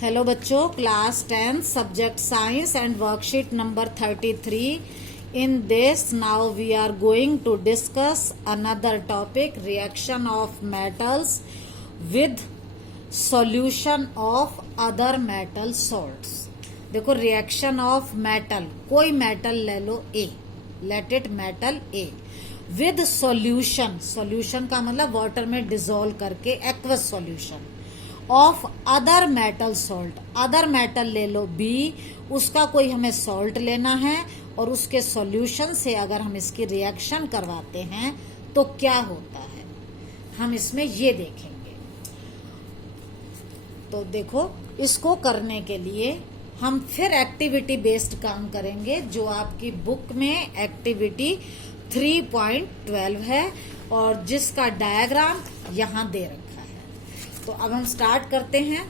Hello बच्चों, class 10 subject science and worksheet number 33. In this now we are going to discuss another topic, reaction of metals with solution of other metal salts. देखो, reaction of metal, कोई metal ले लो A, let it metal A with solution. Solution का मतलब water में dissolve करके aqueous solution of other metal salt. Other metal ले लो B, उसका कोई हमें सॉल्ट लेना है और उसके सॉल्यूशन से अगर हम इसकी रिएक्शन करवाते हैं तो क्या होता है, हम इसमें ये देखेंगे. तो देखो, इसको करने के लिए हम फिर एक्टिविटी बेस्ड काम करेंगे जो आपकी बुक में एक्टिविटी 3.12 है और जिसका डायग्राम यहाँ दे रखा है. तो अब हम स्टार्ट करते हैं.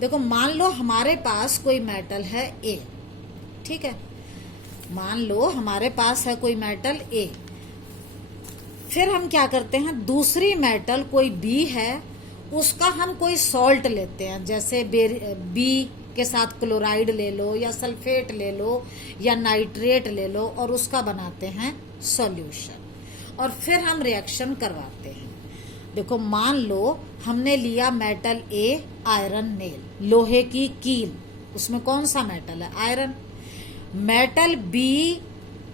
देखो, मान लो हमारे पास कोई मेटल है A, ठीक है. मान लो हमारे पास है कोई मेटल A. फिर हम क्या करते हैं, दूसरी मेटल कोई B है, उसका हम कोई सॉल्ट लेते हैं. जैसे B के साथ क्लोराइड ले लो या सल्फेट ले लो या नाइट्रेट ले लो और उसका बनाते हैं सॉल्यूशन और फिर हम रिएक्शन करवाते हैं. देखो, मान लो हमने लिया मेटल A, आयरन नेल, लोहे की कील. उसमें कौन सा मेटल है? आयरन. मेटल B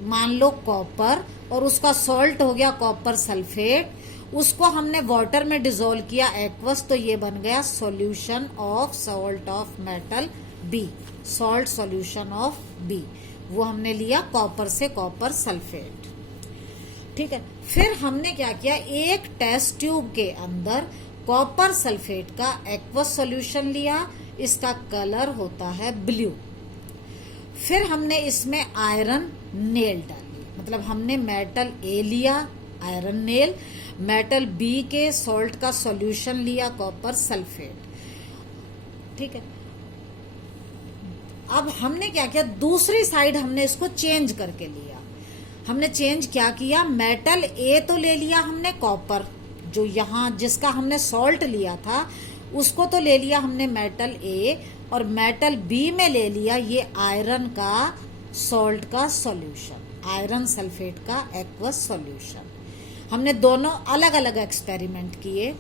मान लो कॉपर और उसका सॉल्ट हो गया कॉपर सल्फेट. उसको हमने वाटर में डिसॉल्व किया एक्वस, तो ये बन गया solution of salt of metal B, salt solution of B. वो हमने लिया कॉपर से कॉपर सल्फेट, ठीक है. फिर हमने क्या किया, एक टेस्ट ट्यूब के अंदर कॉपर सल्फेट का एक्वस सॉल्यूशन लिया. इसका कलर होता है ब्लू. फिर हमने इसमें आयरन नेल डाली, मतलब हमने मेटल A लिया आयरन नेल, मेटल B के सॉल्ट का सॉल्यूशन लिया कॉपर सल्फेट, ठीक है. अब हमने क्या किया, दूसरी साइड हमने इसको चेंज करके लिया. हमने चेंज क्या किया, मेटल A तो ले लिया हमने कॉपर, जो यहाँ जिसका हमने सॉल्ट लिया था उसको तो ले लिया हमने मेटल A, और मेटल B में ले लिया ये आयरन का सॉल्ट का सॉल्यूशन, आयरन सल्फेट का एक्वस सॉल्यूशन. हमने दोनों अलग अलग एक्सपेरिमेंट किए.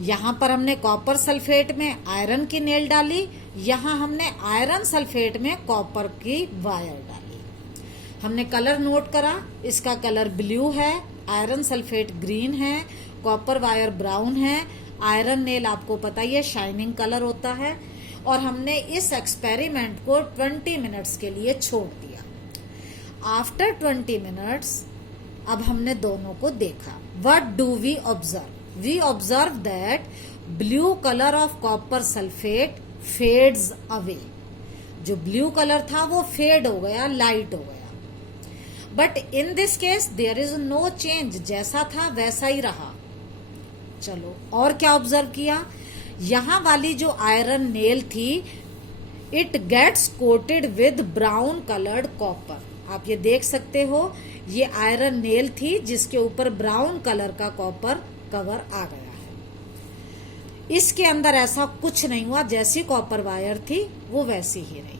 यहाँ पर हमने कॉपर सल्फेट में आयरन की नेल डाली, यहाँ हमने आयरन सल्फेट में कॉपर की वायर डाली. हमने कलर नोट करा, इसका कलर ब्लू है, आयरन सल्फेट ग्रीन है, कॉपर वायर ब्राउन है, आयरन नेल आपको पता ही है शाइनिंग कलर होता है. और हमने इस एक्सपेरिमेंट को 20 मिनट्स के लिए छोड़ दिया. आफ्टर 20 मिनट्स अब हमने दोनों को देखा. What do we observe? We observe that blue colour of copper sulphate fades away. जो ब्लू कलर था वो फेड हो गया, लाइट हो गया. But in this case there is no change, जैसा था वैसा ही रहा. चलो, और क्या ऑब्जर्व किया, यहां वाली जो आयरन नेल थी it gets coated with brown coloured copper. आप ये देख सकते हो, ये आयरन नेल थी जिसके ऊपर ब्राउन कलर का कॉपर कवर आ गया है. इसके अंदर ऐसा कुछ नहीं हुआ, जैसी कॉपर वायर थी वो वैसी ही रही.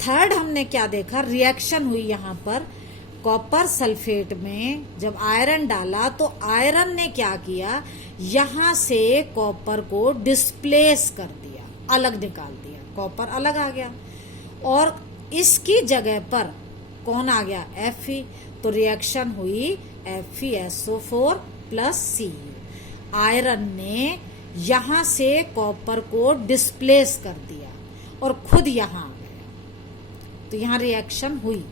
थर्ड हमने क्या देखा, रिएक्शन हुई यहाँ पर कॉपर सल्फेट में. जब आयरन डाला तो आयरन ने क्या किया, यहाँ से कॉपर को डिस्प्लेस कर दिया, अलग निकाल दिया, कॉपर अलग आ गया और इसकी जगह पर कौन आ गया, Fe. तो रिएक्शन हुई FeSO4 प्लस Cu. आयरन ने यहां से कॉपर को डिस्प्लेस कर दिया और खुद यहां आ गया, तो यहां रिएक्शन हुई.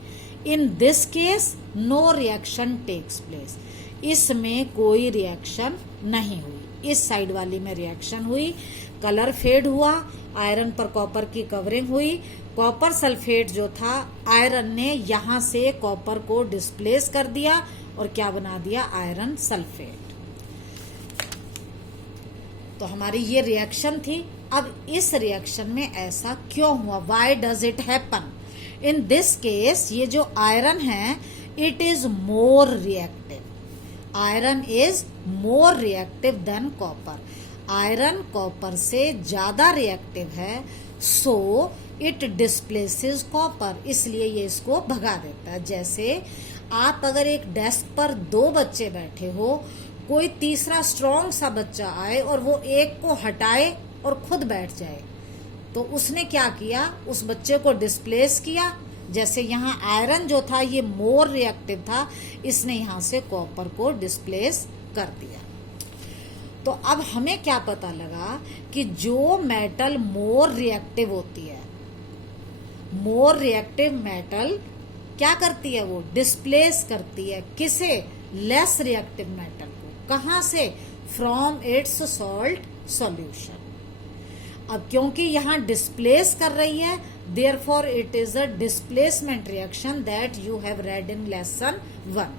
In this case no reaction takes place. इसमें कोई रिएक्शन नहीं हुई. इस साइड वाली में रिएक्शन हुई, कलर फेड हुआ, आयरन पर कॉपर की कवरिंग हुई. कॉपर सल्फेट जो था, आयरन ने यहां से कॉपर को डिस्प्लेस कर दिया और क्या बना दिया, आयरन सल्फेट. तो हमारी ये रिएक्शन थी. अब इस रिएक्शन में ऐसा क्यों हुआ, why does it happen? In this case ये जो आयरन है it is more reactive. Iron is more reactive than copper. Iron copper से ज्यादा रिएक्टिव है, सो इट डिस्प्लेसेस कॉपर, इसलिए ये इसको भगा देता है। जैसे आप अगर एक डेस्क पर 2 बच्चे बैठे हो, कोई तीसरा स्ट्रॉन्ग सा बच्चा आए और वो एक को हटाए और खुद बैठ जाए, तो उसने क्या किया, उस बच्चे को डिस्प्लेस किया। जैसे यहाँ आयरन जो था ये मोर रिएक्टिव था, इसने यहाँ से कॉपर को डिस्प्लेस कर दिया। तो अब हमें क्या पता लगा कि जो मेटल मोर रिएक्टिव होती है, मोर रिएक्टिव मेटल क्या करती है, वो डिस्प्लेस करती है किसे, लेस रिएक्टिव मेटल को। कहां से, फ्रॉम इट्स सॉल्ट सॉल्यूशन। अब क्योंकि यहां डिस्प्लेस कर रही है, therefore it is a displacement reaction that you have read in lesson 1।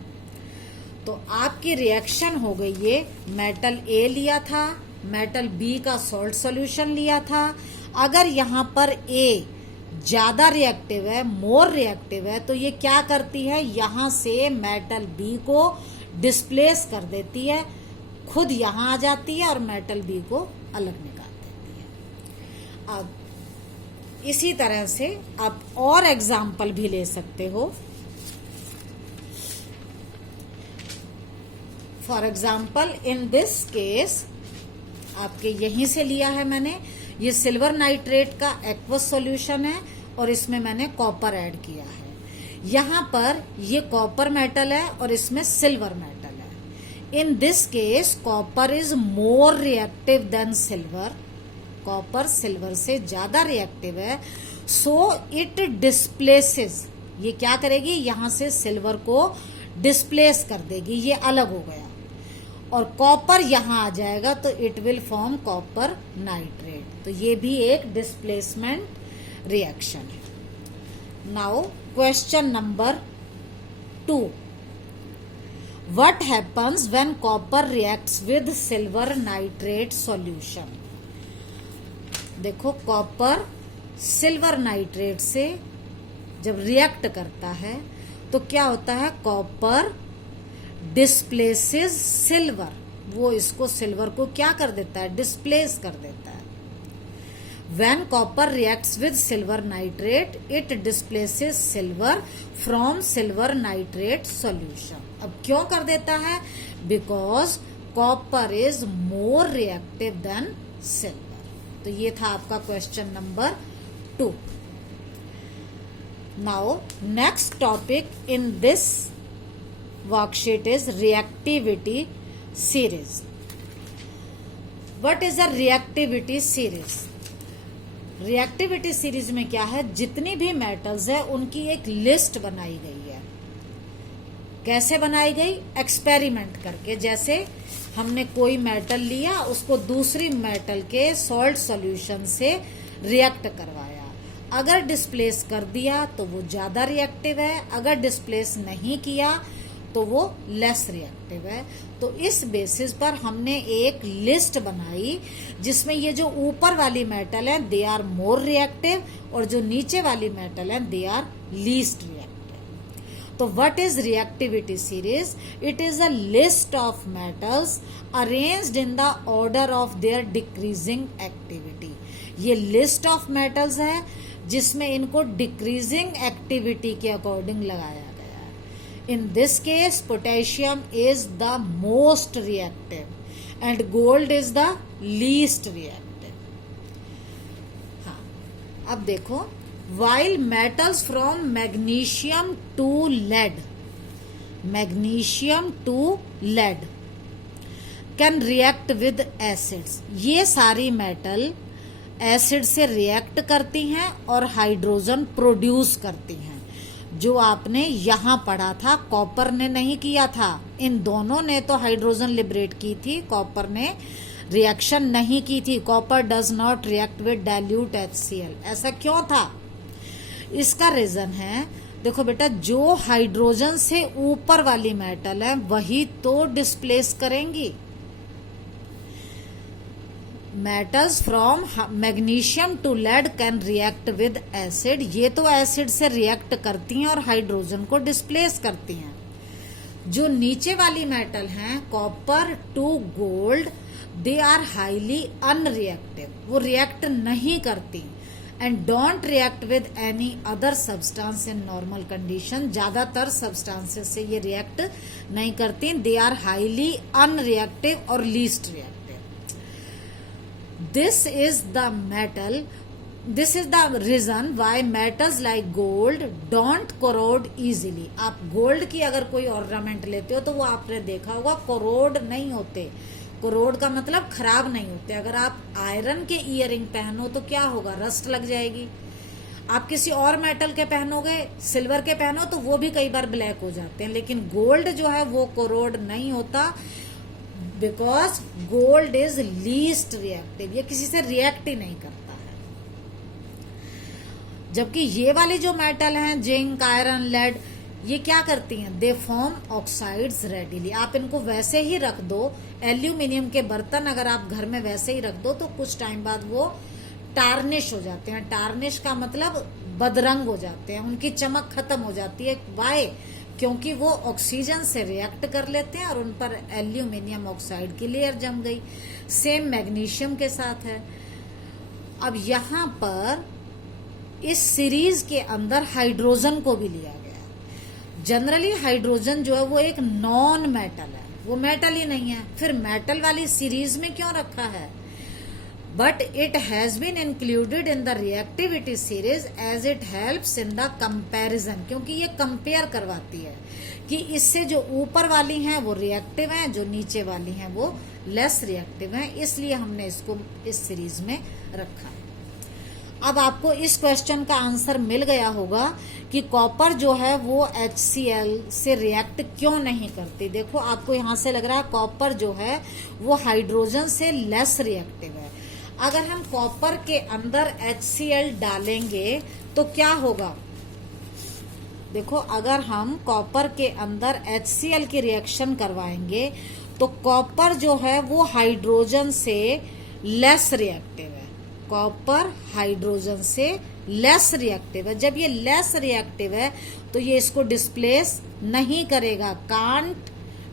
तो आपकी रिएक्शन हो गई ये, मेटल ए लिया था, मेटल बी का सॉल्ट सॉल्यूशन लिया था। अगर यहां पर ए ज्यादा रिएक्टिव है, मोर रिएक्टिव है, तो ये क्या करती है, यहां से मेटल बी को डिस्प्लेस कर देती है, खुद यहां आ जाती है और मेटल बी को अलग निकाल देती है। अब इसी तरह से आप और एग्जाम्पल भी ले सकते हो। For example in this case, आपके यहीं से लिया है मैंने, ये सिल्वर नाइट्रेट का एक्वस सॉल्यूशन है और इसमें मैंने कॉपर ऐड किया है। यहाँ पर ये कॉपर मेटल है और इसमें सिल्वर मेटल है। इन this case copper is more reactive than silver, copper silver से ज्यादा रिएक्टिव है, सो इट डिस्प्लेसेस, ये क्या करेगी, यहां से सिल्वर को डिस्प्लेस कर देगी, ये अलग हो गया और कॉपर यहां आ जाएगा तो it will form copper nitrate. तो ये भी एक डिस्प्लेसमेंट रिएक्शन है। Now question number 2, what happens when copper reacts with silver nitrate solution. देखो कॉपर सिल्वर नाइट्रेट से जब रिएक्ट करता है तो क्या होता है, कॉपर डिस्प्लेसेस सिल्वर, वो इसको सिल्वर को क्या कर देता है, डिस्प्लेस कर देता है। When copper reacts with silver nitrate, it displaces silver from silver nitrate solution. अब क्यों कर देता है, because copper is more reactive than silver. तो ये था आपका question number 2। Now next topic in this worksheet is reactivity series. What is a reactivity series? Reactivity series में क्या है, जितनी भी मेटल्स है उनकी एक लिस्ट बनाई गई है। कैसे बनाई गई, एक्सपेरिमेंट करके। जैसे हमने कोई मेटल लिया, उसको दूसरी मेटल के सॉल्ट सॉल्यूशन से रिएक्ट करवाया, अगर डिस्प्लेस कर दिया तो वो ज्यादा रिएक्टिव है, अगर डिस्प्लेस नहीं किया तो वो लेस रिएक्टिव है। तो इस बेसिस पर हमने एक लिस्ट बनाई जिसमें ये जो ऊपर वाली मेटल है दे आर मोर रिएक्टिव और जो नीचे वाली मेटल है दे आर लीस्ट रिएक्टिव। तो what is reactivity series, it is a list of metals arranged in the order of their decreasing activity. ये लिस्ट ऑफ मेटल्स है जिसमें इनको डिक्रीजिंग एक्टिविटी के अकॉर्डिंग लगाया। In this case, potassium is the most reactive and gold is the least reactive. हाँ, अब देखो, while metals from magnesium to lead can react with acids. ये सारी मेटल एसिड से रिएक्ट करती हैं और हाइड्रोजन प्रोड्यूस करती हैं। जो आपने यहां पढ़ा था, कॉपर ने नहीं किया था, इन दोनों ने तो हाइड्रोजन लिबरेट की थी, कॉपर ने रिएक्शन नहीं की थी। Copper does not react with dilute HCl। ऐसा क्यों था, इसका रीजन है, देखो बेटा, जो हाइड्रोजन से ऊपर वाली मेटल है वही तो डिस्प्लेस करेंगी। Metals from magnesium to lead can react with acid, ये तो एसिड से रिएक्ट करती हैं और हाइड्रोजन को डिस्प्लेस करती हैं। जो नीचे वाली मेटल हैं, copper to gold, they are highly unreactive, वो रिएक्ट नहीं करती, and don't react with any other substance in normal condition, ज्यादातर सब्सटेंसेस से ये रिएक्ट नहीं करती, दे आर हाईली अनरिएक्टिव और least reactive. This is the reason why metals like gold don't corrode easily. आप गोल्ड की अगर कोई ऑर्नामेंट लेते हो तो वो आपने देखा होगा कोरोड नहीं होते। कोरोड का मतलब खराब नहीं होते। अगर आप आयरन के इयरिंग पहनो तो क्या होगा, रस्ट लग जाएगी। आप किसी और मेटल के पहनोगे, सिल्वर के पहनो तो वो भी कई बार ब्लैक हो जाते हैं, लेकिन गोल्ड जो है वो कोरोड नहीं होता, because gold is least reactive, ये किसी से रिएक्ट ही नहीं करता है। जबकि ये वाली जो मेटल हैं, जिंक, आयरन, लेड, ये क्या करती हैं, दे फॉर्म ऑक्साइड्स रेडिली। आप इनको वैसे ही रख दो, एल्यूमिनियम के बर्तन अगर आप घर में वैसे ही रख दो तो कुछ टाइम बाद वो टार्निश हो जाते हैं। टार्निश का मतलब बदरंग हो जाते हैं, उनकी चमक खत्म हो जाती है। वाई? क्योंकि वो ऑक्सीजन से रिएक्ट कर लेते हैं और उन पर एल्यूमिनियम ऑक्साइड की लेयर जम गई। सेम मैग्नीशियम के साथ है। अब यहाँ पर इस सीरीज के अंदर हाइड्रोजन को भी लिया गया। जनरली हाइड्रोजन जो है वो एक नॉन मेटल है, वो मेटल ही नहीं है, फिर मेटल वाली सीरीज में क्यों रखा है? But it has been included in the reactivity series as it helps in the comparison, क्योंकि ये कंपेयर करवाती है कि इससे जो ऊपर वाली हैं वो रिएक्टिव हैं, जो नीचे वाली हैं वो लेस रिएक्टिव हैं, इसलिए हमने इसको इस सीरीज में रखा। अब आपको इस क्वेश्चन का आंसर मिल गया होगा कि कॉपर जो है वो HCl से रिएक्ट क्यों नहीं करती। देखो आपको यहाँ से लग रहा है कॉपर जो है वो हाइड्रोजन से लेस रिएक्टिव है। अगर हम कॉपर के अंदर HCl डालेंगे तो क्या होगा? देखो अगर हम कॉपर के अंदर HCl की रिएक्शन करवाएंगे तो कॉपर जो है वो हाइड्रोजन से लेस रिएक्टिव है। कॉपर हाइड्रोजन से लेस रिएक्टिव है। जब ये लेस रिएक्टिव है तो ये इसको डिस्प्लेस नहीं करेगा, कांट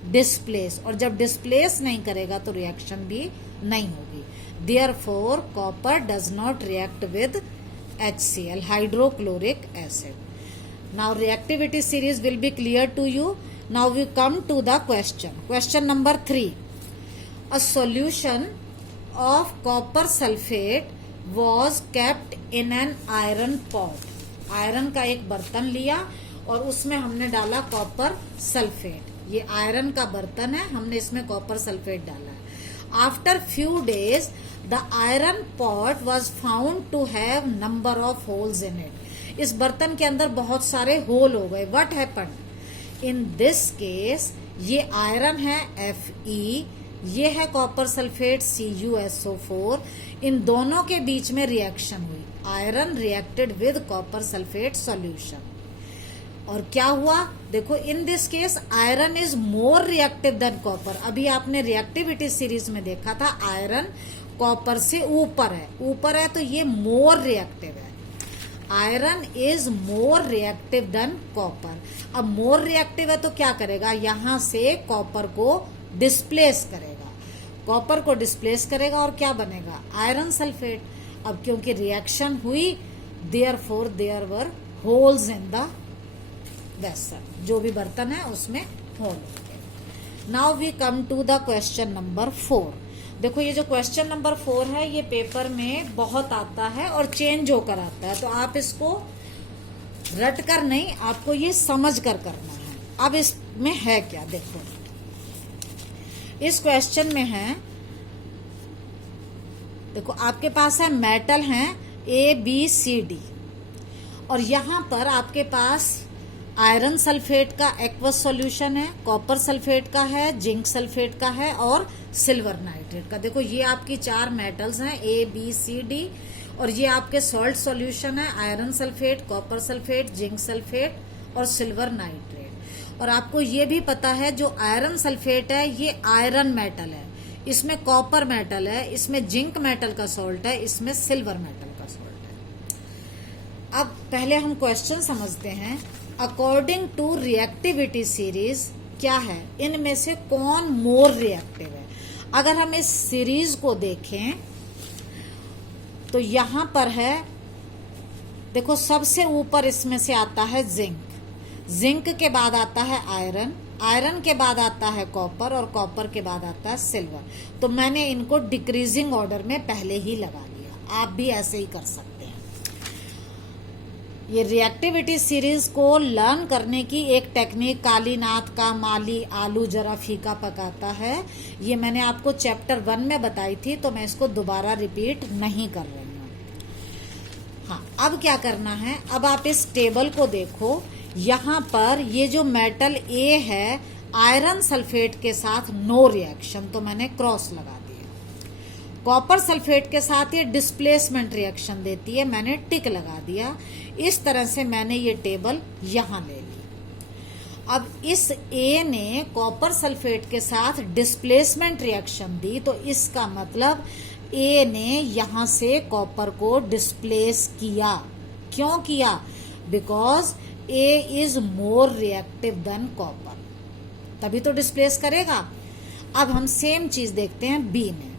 डिस्प्लेस, और जब डिस्प्लेस नहीं करेगा तो रिएक्शन भी नहीं होगी। Therefore, copper does not react with HCl, hydrochloric acid. Now, reactivity series will be clear to you. Now, we come to the question. Question number 3. A solution of copper sulfate was kept in an iron pot. Iron का एक बर्तन लिया और उसमें हमने डाला copper sulphate. ये iron का बर्तन है, हमने इसमें कॉपर सल्फेट डाला है। After few days, the iron pot was found to have number of holes in it. इस बर्तन के अंदर बहुत सारे होल हो गए। What happened? In this case, ये आयरन है Fe, ये है कॉपर सल्फेट CuSO4। इन दोनों के बीच में रिएक्शन हुई। Iron reacted with copper sulphate solution, और क्या हुआ? देखो इन this case iron is more reactive than copper. अभी आपने रिएक्टिविटी सीरीज में देखा था आयरन कॉपर से ऊपर है तो ये मोर रिएक्टिव है। Iron is more reactive than copper. अब मोर रिएक्टिव है तो क्या करेगा? यहां से कॉपर को डिस्प्लेस करेगा, कॉपर को डिस्प्लेस करेगा और क्या बनेगा? Iron sulphate. अब क्योंकि रिएक्शन हुई, therefore there were holes in the vessel, जो भी बर्तन है उसमें होल होंगे। Now we come to the question number 4। देखो ये जो क्वेश्चन नंबर 4 है ये पेपर में बहुत आता है और चेंज होकर आता है, तो आप इसको रट कर नहीं, आपको ये समझ कर करना है। अब इसमें है क्या? देखो इस क्वेश्चन में है, देखो आपके पास है मेटल हैं ABCD, और यहां पर आपके पास आयरन सल्फेट का एक्वस सॉल्यूशन है, कॉपर सल्फेट का है, जिंक सल्फेट का है और सिल्वर नाइट्रेट का। देखो ये आपकी 4 मेटल्स हैं ABCD, और ये आपके सॉल्ट सॉल्यूशन है iron sulphate, copper sulphate, zinc sulphate और सिल्वर नाइट्रेट। और आपको ये भी पता है जो आयरन सल्फेट है ये आयरन मेटल है, इसमें कॉपर मेटल है, इसमें जिंक मेटल का सॉल्ट है, इसमें सिल्वर मेटल का सॉल्ट है। अब पहले हम क्वेश्चन समझते हैं। अकॉर्डिंग टू रिएक्टिविटी सीरीज क्या है, इनमें से कौन मोर रिएक्टिव है? अगर हम इस सीरीज को देखें तो यहां पर है, देखो सबसे ऊपर इसमें से आता है जिंक, जिंक के बाद आता है आयरन, आयरन के बाद आता है कॉपर और कॉपर के बाद आता है सिल्वर। तो मैंने इनको डिक्रीजिंग ऑर्डर में पहले ही लगा लिया, आप भी ऐसे ही कर सकते हैं। ये रिएक्टिविटी सीरीज को लर्न करने की एक टेक्निक कालीनाथ का माली आलू जरा फीका पकाता है, ये मैंने आपको चैप्टर 1 में बताई थी, तो मैं इसको दोबारा रिपीट नहीं कर रही हूँ। हाँ, अब क्या करना है, अब आप इस टेबल को देखो, यहाँ पर ये जो मेटल ए है आयरन सल्फेट के साथ नो रिएक्शन, तो मैंने क्रॉस लगा दिया। कॉपर सल्फेट के साथ ये डिस्प्लेसमेंट रिएक्शन देती है, मैंने टिक लगा दिया। इस तरह से मैंने ये टेबल यहाँ ले ली। अब इस ए ने कॉपर सल्फेट के साथ डिस्प्लेसमेंट रिएक्शन दी, तो इसका मतलब ए ने यहाँ से कॉपर को डिस्प्लेस किया। क्यों किया? Because A is more reactive than copper, तभी तो डिस्प्लेस करेगा। अब हम सेम चीज देखते हैं बी में।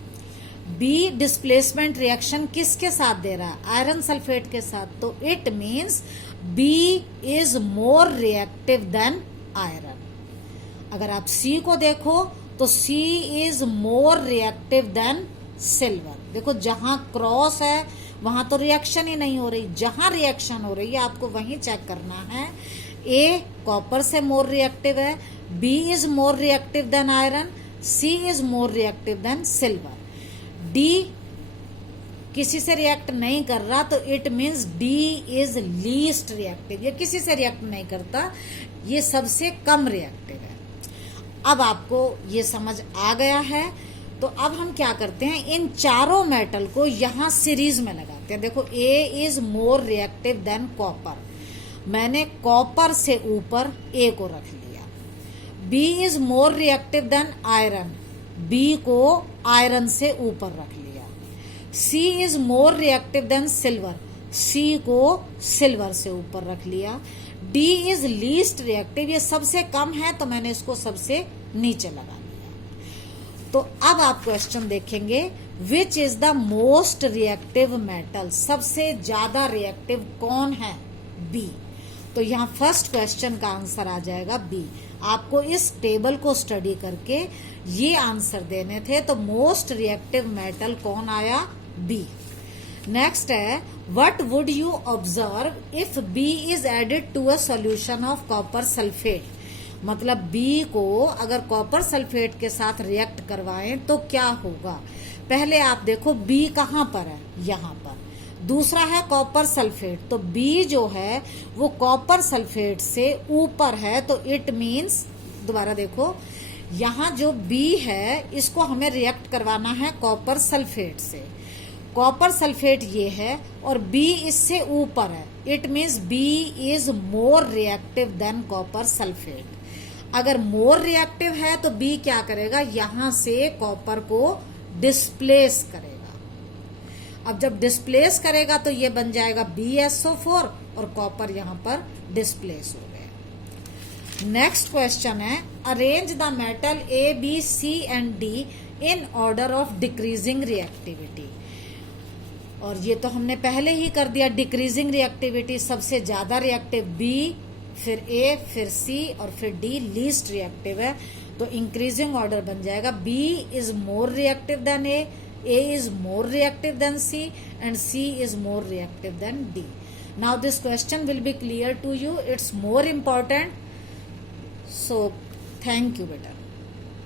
बी डिस्प्लेसमेंट रिएक्शन किसके साथ दे रहा है? आयरन सल्फेट के साथ, तो it means B is more reactive than iron. अगर आप सी को देखो तो C is more reactive than silver. देखो जहां क्रॉस है वहां तो रिएक्शन ही नहीं हो रही, जहां रिएक्शन हो रही है आपको वहीं चेक करना है। ए कॉपर से मोर रिएक्टिव है, B is more reactive than iron, C is more reactive than silver. D किसी से रिएक्ट नहीं कर रहा, तो it means D is least reactive, ये किसी से रिएक्ट नहीं करता, ये सबसे कम रिएक्टिव है। अब आपको ये समझ आ गया है, तो अब हम क्या करते हैं, इन चारों मेटल को यहां सीरीज में लगाते हैं। देखो A is more reactive than copper, मैंने कॉपर से ऊपर ए को रख लिया। B is more reactive than iron, B को आयरन से ऊपर रख लिया। C is more reactive than silver, C को सिल्वर से ऊपर रख लिया। डी इज लीस्ट रिएक्टिव, ये सबसे कम है, तो मैंने इसको सबसे नीचे लगा लिया। तो अब आप क्वेश्चन देखेंगे, which is the most reactive metal, सबसे ज्यादा रिएक्टिव कौन है? बी। तो यहाँ फर्स्ट क्वेश्चन का आंसर आ जाएगा बी। आपको इस टेबल को स्टडी करके ये आंसर देने थे, तो मोस्ट रिएक्टिव मेटल कौन आया? बी। नेक्स्ट है, what would you observe if B is added to a solution of copper sulphate. मतलब बी को अगर कॉपर सल्फेट के साथ रिएक्ट करवाएं तो क्या होगा? पहले आप देखो बी कहाँ पर है, यहाँ पर। दूसरा है कॉपर सल्फेट, तो बी जो है वो कॉपर सल्फेट से ऊपर है, तो इट मीन्स, दोबारा देखो, यहाँ जो बी है इसको हमें रिएक्ट करवाना है कॉपर सल्फेट से। कॉपर सल्फेट ये है और बी इससे ऊपर है, it means B is more reactive than copper sulphate. अगर मोर रिएक्टिव है तो बी क्या करेगा, यहां से कॉपर को डिस्प्लेस करेगा। अब जब डिस्प्लेस करेगा तो ये बन जाएगा BSO4 और कॉपर यहां पर डिस्प्लेस हो गया। नेक्स्ट क्वेश्चन है, arrange the metal A, B, C and D in order of decreasing reactivity. और ये तो हमने पहले ही कर दिया, डिक्रीजिंग रिएक्टिविटी सबसे ज्यादा रिएक्टिव B, फिर A, फिर C और फिर D लीस्ट रिएक्टिव है, तो इंक्रीजिंग ऑर्डर बन जाएगा B is more reactive then A is more reactive than C and C is more reactive than D. Now this question will be clear to you. It's more important. So thank you beta.